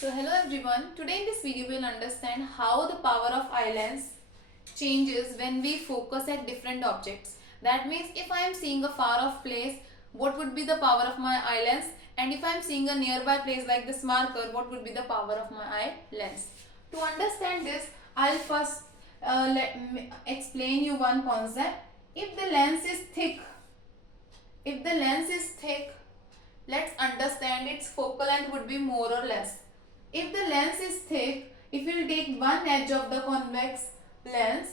So hello everyone, today in this video we will understand how the power of eye lens changes when we focus at different objects. That means if I am seeing a far off place, what would be the power of my eye lens, and if I am seeing a nearby place like this marker, what would be the power of my eye lens. To understand this, I'll first let me explain you one concept. If the lens is thick, let's understand its focal length would be more or less. If the lens is thick, if you will take one edge of the convex lens,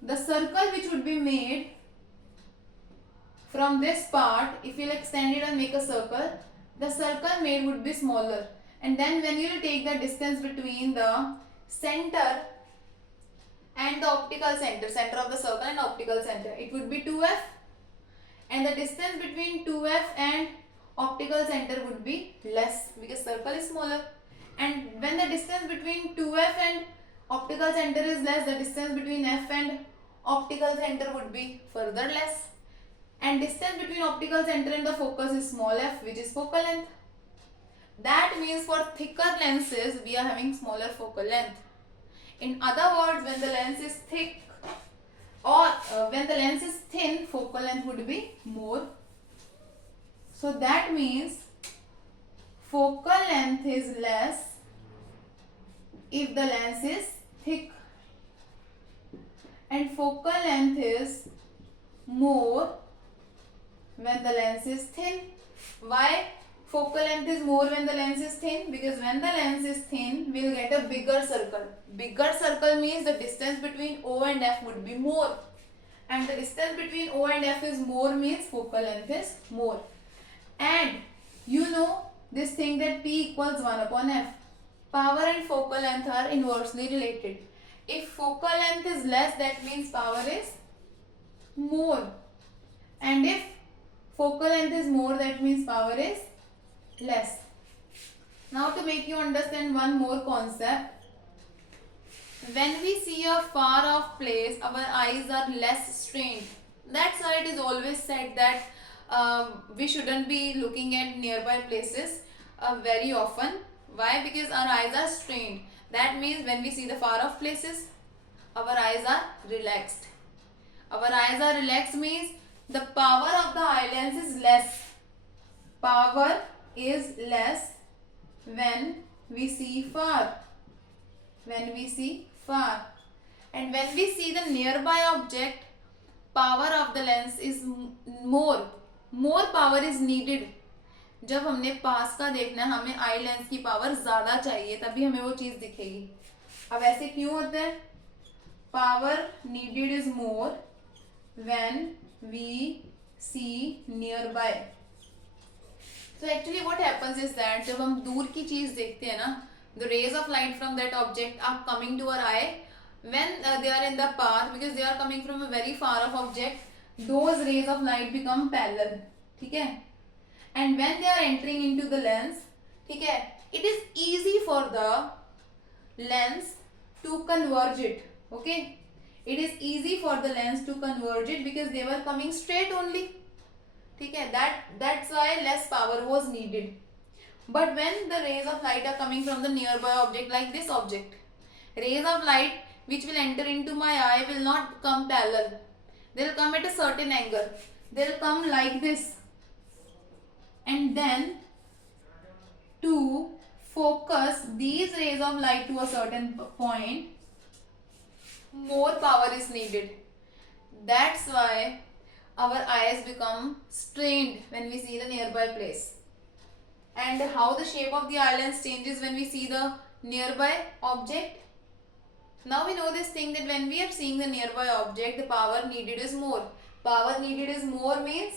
the circle which would be made from this part, if you will extend it and make a circle, the circle made would be smaller. And then when you will take the distance between the center and the optical center of the circle and optical center, it would be 2f, and the distance between 2f and optical center would be less because circle is smaller. And when the distance between 2f and optical center is less, the distance between f and optical center would be further less. And distance between optical center and the focus is small f, which is focal length. That means for thicker lenses we are having smaller focal length. In other words, when the lens is thick or when the lens is thin, focal length would be more. So that means focal length is less if the lens is thick, and focal length is more when the lens is thin. Why focal length is more when the lens is thin? Because when the lens is thin, we will get a bigger circle. Bigger circle means the distance between O and F would be more, and the distance between O and F is more means focal length is more. And you know this thing that P equals 1 upon F. Power and focal length are inversely related. If focal length is less, that means power is more. And if focal length is more, that means power is less. Now to make you understand one more concept. When we see a far off place, our eyes are less strained. That's why it is always said that we shouldn't be looking at nearby places very often. Why? Because our eyes are strained. That means when we see the far off places, our eyes are relaxed. Our eyes are relaxed means the power of the eye lens is less. Power is less when we see far. And when we see the nearby object, power of the lens is more. More power is needed. जब हमने पास का देखना है, हमें eye lens की power ज्यादा चाहिए, तभी हमें वो चीज दिखेगी. अब ऐसे क्यों होता है? Power needed is more when we see nearby. So actually what happens is that जब हम दूर की चीज देखते हैं ना, the rays of light from that object are coming to our eye. When they are in the path, because they are coming from a very far off object, those rays of light become parallel. ठीक है? And when they are entering into the lens, ठीक है, it is easy for the lens to converge it. Okay, it is easy for the lens to converge it because they were coming straight only. ठीक है, that's why less power was needed. But when the rays of light are coming from the nearby object like this object, rays of light which will enter into my eye will not come parallel. They will come at a certain angle. They will come like this. And then to focus these rays of light to a certain point, more power is needed. That's why our eyes become strained when we see the nearby place. And how the shape of the eye lens changes when we see the nearby object. Now we know this thing that when we are seeing the nearby object, the power needed is more. Power needed more means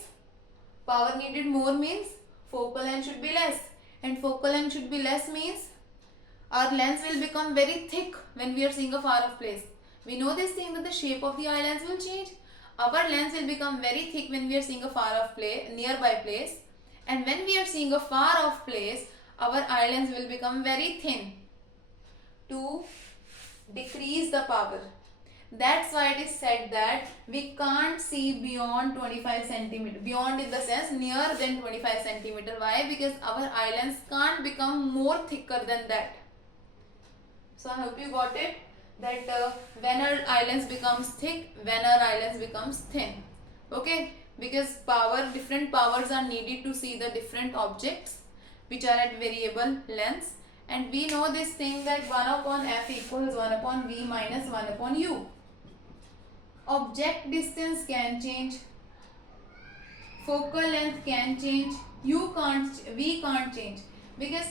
focal length should be less, and focal length should be less means our lens will become very thick when we are seeing a far off place. We know this thing that the shape of the eye lens will change. Our lens will become very thick when we are seeing a far off place, nearby place, and when we are seeing a far off place, our eye lens will become very thin. To decrease the power, That's why it is said that we can't see beyond 25 centimeter. Beyond in the sense nearer than 25 centimeter. Why? Because our eye lens can't become more thicker than that. So I hope you got it. That when our eye lens becomes thick, when our eye lens becomes thin. Okay? Because different powers are needed to see the different objects which are at variable lengths. And we know this thing that 1 upon f equals 1 upon v minus 1 upon u. Object distance can change, focal length can change, we can't change, because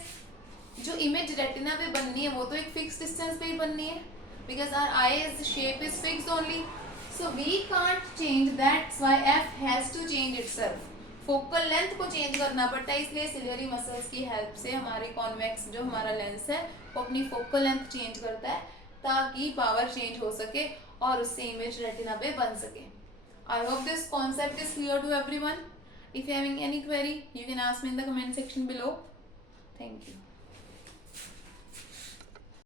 जो image retina पे बननी है वो तो एक fix distance पे ही बननी है, because our eyes shape is fixed only, so we can't change. That's why f has to change itself. Focal length को चेंज करना पड़ता है, इसलिए सिलियरी मसल्स की हेल्प से हमारे कॉन्वेक्स जो हमारा लेंस है वो अपनी फोकल लेंथ चेंज करता है ताकि पावर चेंज हो सके और उससे इमेज रेटिना पे बन सके. I hope this concept is clear to everyone. If you having any query, you can ask me in the comment section below. Thank you.